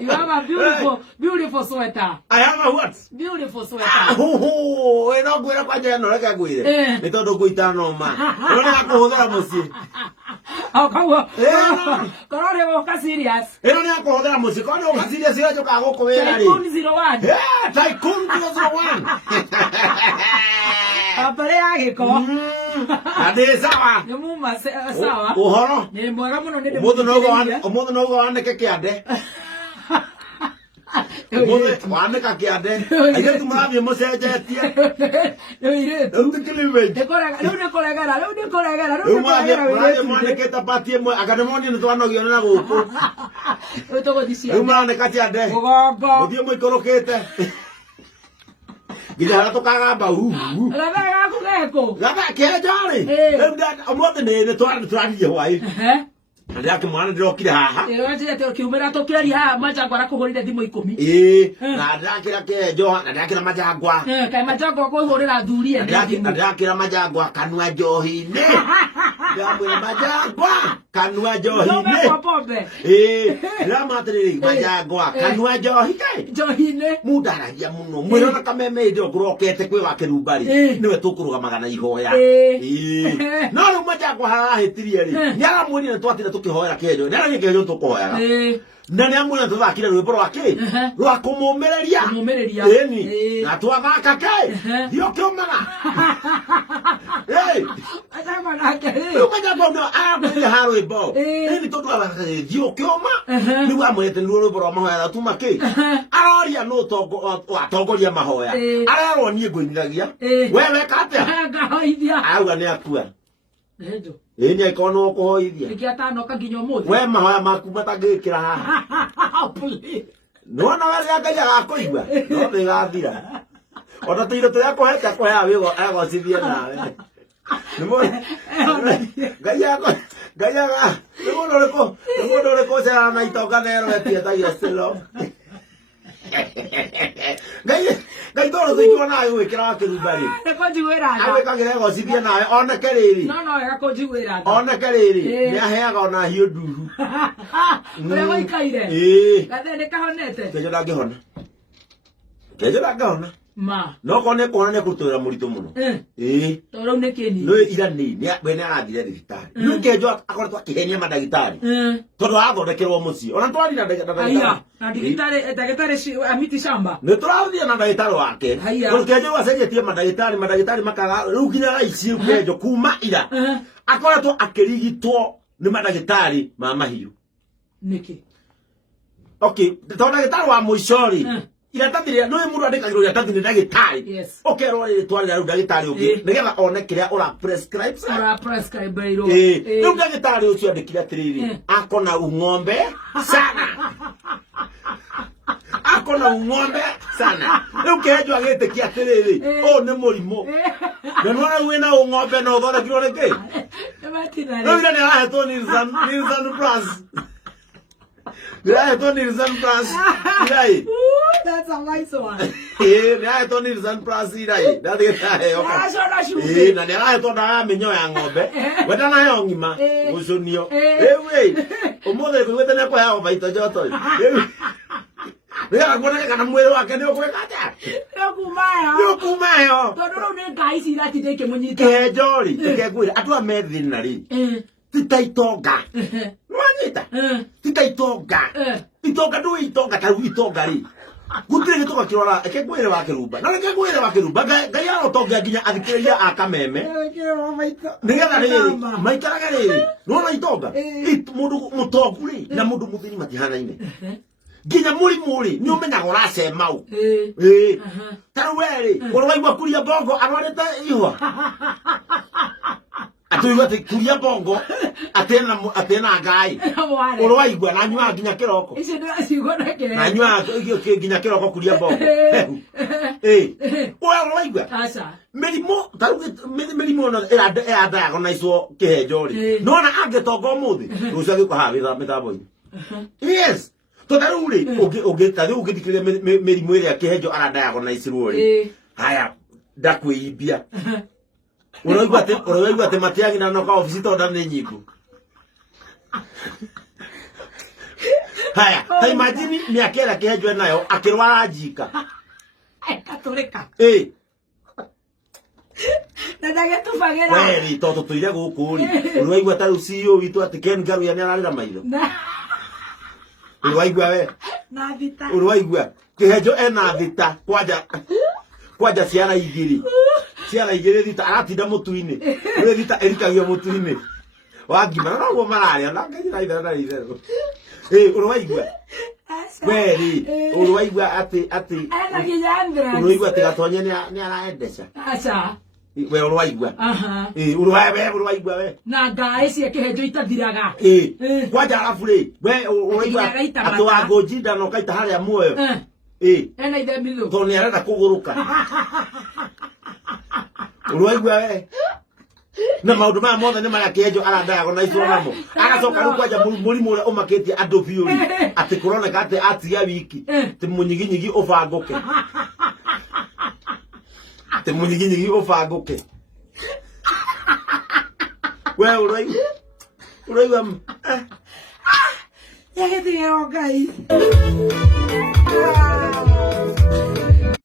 You have a beautiful sweater. I have a what? Beautiful sweater. Oh, we no gwira kwa jeno reka gwire. Ni tondu gwita no ma. Ora kuhuthira muci. Akawa. Korore woka serious. Ero ni akuhuthira muci. Kone woka serious ira joka guku wira ri. Tycoon 01. Yeah, Tycoon 01. Apare yake ko. Ade sawa. Ni muma sawa. Uhoro. Ni mwega muno ni. Umuthi no wane kiande. Wane kiande. Ayo tumabie mucenjetie. Yo ire. Ndikiliwe. Leo kolegara. Mwane keta pati mwe akanemoni ni twanogio na guku. Utogo disia. Mwane kiande. Gogo. Muthie mwe ikorokete. Gila tukagamba Raga kugeko. Raga kejari. Umuthi ni twaririe hwai. Ndake mwana ndokire haha. Waje ate kiumira tokiri haha Majangwa arakuhurire thimu 10. Na ndakira kejo, na ndakira Majangwa. Kai Majangwa kuhurira thurie. Ndakira Majangwa kanua njohi-ini. Ndamwira Majangwa kanua njohi-ini. Ndamatiriri Majangwa kanua njohi kai. Njohi-ini. Mundaragia muno. Mwira na kameme ndio kurokete kwi wa kirumbari. Niwe tukurugamaga na ihoya. No ru Majangwa harahitirie ri. Nyaramwirire twatire tukihoera kejo. Nera ni kejo tukohoera. Na niamwira tuthakire rwimbo rwake rwa kumumereria. Eni. Na twathaka ke. Dio kiomaga. Ajama nake. Majangwa no amwire ha rwimbo. Eni tondu dio kioma. Ni wa mwete rwimbo rwa mahoya tumake. Aroria no atongoria mahoya. Ararwo nie ngwiniragia. Wewe katia. Ngahoithia. Auga ni akua. Ndio. Eni aikono kuhoithia. Ikiatano kaginyo muthi. We mahoya maku matangikira haha. No no wale akaja akoigwa. No bigathira. Ona tiro to yako heta ko ya wigo agocithie nawe. Nimo. Gaya. Nimo reko sera na itoka nero etieta yeselo. Ngai toro thikwa nawe wikira kirumbari. Eko njiguira tha. Awe kagire gocithie nawe ona keriri. No eko njiguira tha. Ona keriri. Ni aheaga ona hiu nduru. Ure waikaire. Gathene kahonete. Kejo ndangihona. Ma. No kone kuona ne kurutura muritu muno. Toro nekeni. No ira ni wene arathire thibitari. No kejo akoretwo akihenia madagitari. Tondu athondekerwo muci. Ona twari na ndagitari. Na ndagitari amiti shamba. Ne turathie na ndagitari wake. Tondu kejo acenjetie madagitari makaga riu nginya ici kejo kuma ira. Akoretwo akirigitwo ni madagitari ma mahiu. Niki. Okay, tondu ndagitari wa muicori. Iratathire no mundu andikagirwo iratathire ndagitari. Okerwo ri twarira ru ndagitari ungi nigetha one kiria ura prescribe iro. Ru ndagitari ucio andikira atiriri akona ng'ombe sana. Akona ng'ombe sana. Ru kejo agitikia atiriri o ni murimo. Na nora wina ng'ombe no thora kiro reke. No ira ni ahetwo ni Nilsan Plus. Nilsan Plus. That's a nice one. Nilsan Nilsan Plus irai. Na ni ahetwo na minyo ya ng'ombe. Wenda na yo ngima gucunio. Umuthi kwigwete ne kwa ya baito joto. Nega kuona kana mwiri wake ni ukweka atia. Nikumayo. Tondu ni ngai ci iratinde ikimunyita. Kejori ikegwira atua methina ri. Titaitonga. Nwanyita. Titaitonga. Itonga ndu itonga ta itonga ri. Gutire gitoka kirora ekegwire wa kirumba. Na ekegwire wa kirumba ngai arotonga nginya athikiriria akameme. Nigetha riri maikaraga riri. Nona itonga. Mundu mutongu ri na mundu muthini matihanaine. Nginya muri ni umenyaga uracema u. Tarweri urwaigwa kuria bongo arwarite ihwa. Atuigwa kuria bongo atena ngai. Urwaigwa na nyua nginya kiroko. Ici ndio acigwa nake. Na nyua nginya kiroko kuria bongo. Urwaigwa. Acha. Mirimo no era diagonizwo kihejori. Nona angetonga umuthi. Rucio giko ha mithambo-ini. Yes. Todaruri ugithikire mirimu iria kihejo aradiagonizirwo ri. Haya ndakwiibia. Uroigwa ate matiagi na noka ofisi tonda ni nyiku. Haya, ta imagine miaka ĩrĩa Kĩhenjo nayo akĩrwara njika. Katũrĩka. Na ndagĩtubagĩra. Weri tondũ tũire gũkũ rĩ. Ũrwaigua ta rĩu CEO witũ atĩ Ken Garuya nĩ ararĩra maitho. Ũrwaigua we? Na thita. Ũrwaigua Kĩhenjo ena thita kwanja ciara igĩrĩ. Ciara igĩrĩ thita aratinda mũtu-inĩ. Ũrĩa thita ĩrikagio mũtu-inĩ. Wangima na noguo mararĩa na ngai na itherũ na itherũ. Ũrwaigua? Weri, ũrwaigua atĩ ena kinyandra. Ũrwaigua atĩ Gatonye nĩ araendeca. Aca. We ũrwaigua? Ũrwaigua we? Na ngaĩ cia Kĩhenjo itathiraga. Kwanja arabu rĩ, we ũrwaigua atĩ Wangũnji ndanokaita harĩa muoyo. Ena ithemithũ. Tondũ nĩ arenda kũgũrũka. Ũrwaigua we? Na maũndũ maya mothe nĩ marĩa Kĩhenjo aradiagonizwo namo. Agacoka rĩu kwanja mũrimũ ũrĩa ũmakĩtie andũ biũ rĩ. Atĩ kũroneka atĩ atiga wiki. Atĩ mũnyiginyigi ũbangũke. Atĩ mũnyiginyigi ũbangũke. We ũrwaigua? Ũrwaigua? Yagĩtigĩrwo Ngai.